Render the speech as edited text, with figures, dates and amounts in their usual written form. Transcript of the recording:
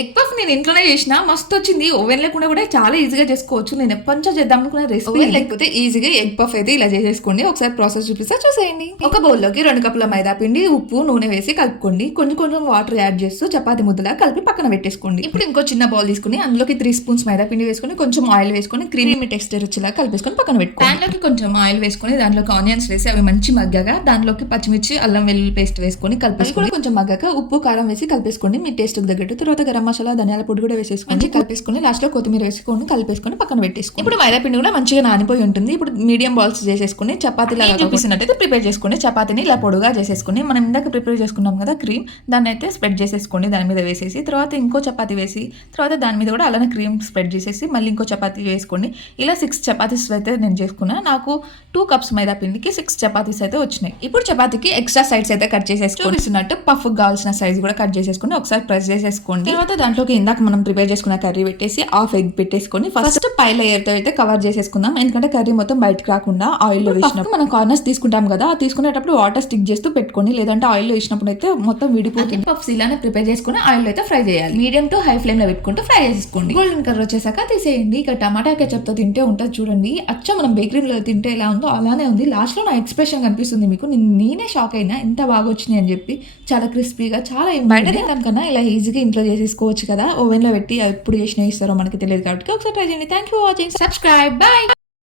Egg puff నేను ఇంట్లోనే చేసిన మస్తు వచ్చింది. ఓవెన్ లేకుండా కూడా చాలా ఈజీగా చేసుకోవచ్చు. నేను ఎప్పటినుంచో చేద్దాం అనుకున్న రెసిపీ. లేకపోతే ఈజీగా ఎగ్ పఫ్ అయితే ఇలా చేసేసుకోండి. ఒకసారి ప్రాసెస్ చూపిస్తా చూసేయండి. ఒక బౌల్లోకి 2 కప్పుల మైదా పిండి, ఉప్పు, నూనె వేసి కలుపుకోండి. కొంచెం కొంచెం వాటర్ యాడ్ చేస్తూ చపాతి ముద్దలా కలిపి పక్కన పెట్టేసుకోండి. ఇప్పుడు ఇంకో చిన్న బౌల్ తీసుకుని అందులోకి 3 స్పూన్స్ మైదా పిండి వేసుకొని కొంచెం ఆయిల్ వేసుకొని క్రీమీ టెక్స్చర్ వచ్చేలా కలిపేసుకొని పక్కన పెట్టుకోండి. దాంట్లోకి కొంచెం ఆయిల్ వేసుకొని దాంట్లోకి ఆనియన్స్ వేసి అవి మంచి మగ్గాక దాంట్లోకి పచ్చిమిర్చి, అల్లం వెల్లుల్లి పేస్ట్ వేసుకొని కలిపేసుకొని కొంచెం మగ్గాక ఉప్పు, కారం వేసి కలిపేసుకోండి మీ టేస్ట్ తగ్గట్టు. తర్వాత గరం మసాలా, ధనియాల పొడి కూడా వేసేసుకొని కలిపేసుకొని లాస్ట్ లో కొత్తిమీర వేసుకొని కలిపేసుకొని పక్కన పెట్టేసుకోండి. ఇప్పుడు మైదా పిండి కూడా మంచిగా నానిపోయి ఉంటుంది. ఇప్పుడు మీడియం బాల్స్ చేసేసుకుని చపాతీ లాగా చూపిస్తున్నట్టయితే ప్రిపేర్ చేసుకుని చపాతీని ఇలా పొడుగా చేసేసుకుని మనం ఇందాక ప్రిపేర్ చేసుకున్నాం కదా క్రీమ్, దాన్ని అయితే స్ప్రెడ్ చేసేసుకోండి. దాని మీద వేసేసి తర్వాత ఇంకో చపాతీ వేసి తర్వాత దాని మీద కూడా అలానే క్రీమ్ స్ప్రెడ్ చేసేసి మళ్ళీ ఇంకో చపాతీ వేసుకోండి. ఇలా 6 చపాతీస్ అయితే నేను చేసుకున్నా. నాకు 2 కప్స్ మైదా పిండికి 6 చపాతీస్ అయితే వచ్చినాయి. ఇప్పుడు చపాతీకి ఎక్స్ట్రా సైడ్స్ అయితే కట్ చేసేసుకొని చూపిస్తున్నట్టు పఫ్ కావాల్సిన సైజ్ కూడా కట్ చేసేసుకుని ఒకసారి ప్రెస్ చేసేసుకోండి. తర్వాత దాంట్లోకి ఇందాక మనం ప్రిపేర్ చేసుకున్న కర్రీ పెట్టేసి హాఫ్ ఎగ్ పెట్టేసుకొని ఫస్ట్ పై లేయర్ తో అయితే కవర్ చేసేసుకుందాం. ఎందుకంటే కర్రీ మొత్తం బయటకు రాకుండా ఆయిల్ లో వేసినప్పుడు మనం కార్నర్స్ తీసుకుంటాం కదా, తీసుకునేటప్పుడు వాటర్ స్టిక్ చేస్తూ పెట్టుకోండి. లేదంటే ఆయిల్ లో వేసినప్పుడు అయితే మొత్తం విడిపోతుంది. పఫ్స్ ఇలానే ప్రిపేర్ చేసుకుని ఆయిల్ అయితే ఫ్రై చేయాలి. మీడియం టు హై ఫ్లేమ్ లో పెట్టుకుంటూ ఫ్రై చేసుకోండి. గోల్డెన్ కలర్ వచ్చేసాక తీసేయండి. ఇక టమాటా కెచప్ తో తింటే ఉంటుంది చూడండి. అచ్చ మనం బేకరీలో తింటే ఎలా ఉందో అలానే ఉంది. లాస్ట్ లో నా ఎక్స్ప్రెషన్ కనిపిస్తుంది మీకు. నేనే షాక్ అయినా ఎంత బాగా వచ్చినాయి అని చెప్పి. చాలా క్రిస్పీగా చాలా బయట తింటాం కన్నా ఇలా ఈజీగా ఇంట్లో చేసేసుకోవచ్చు కదా. ఓవెన్ లో పెట్టి ఎప్పుడు చేసినా ఇస్తారో మనకి తెలియదు కాబట్టి ఒకసారి ట్రై చేయండి. Thank you for watching. Subscribe. By.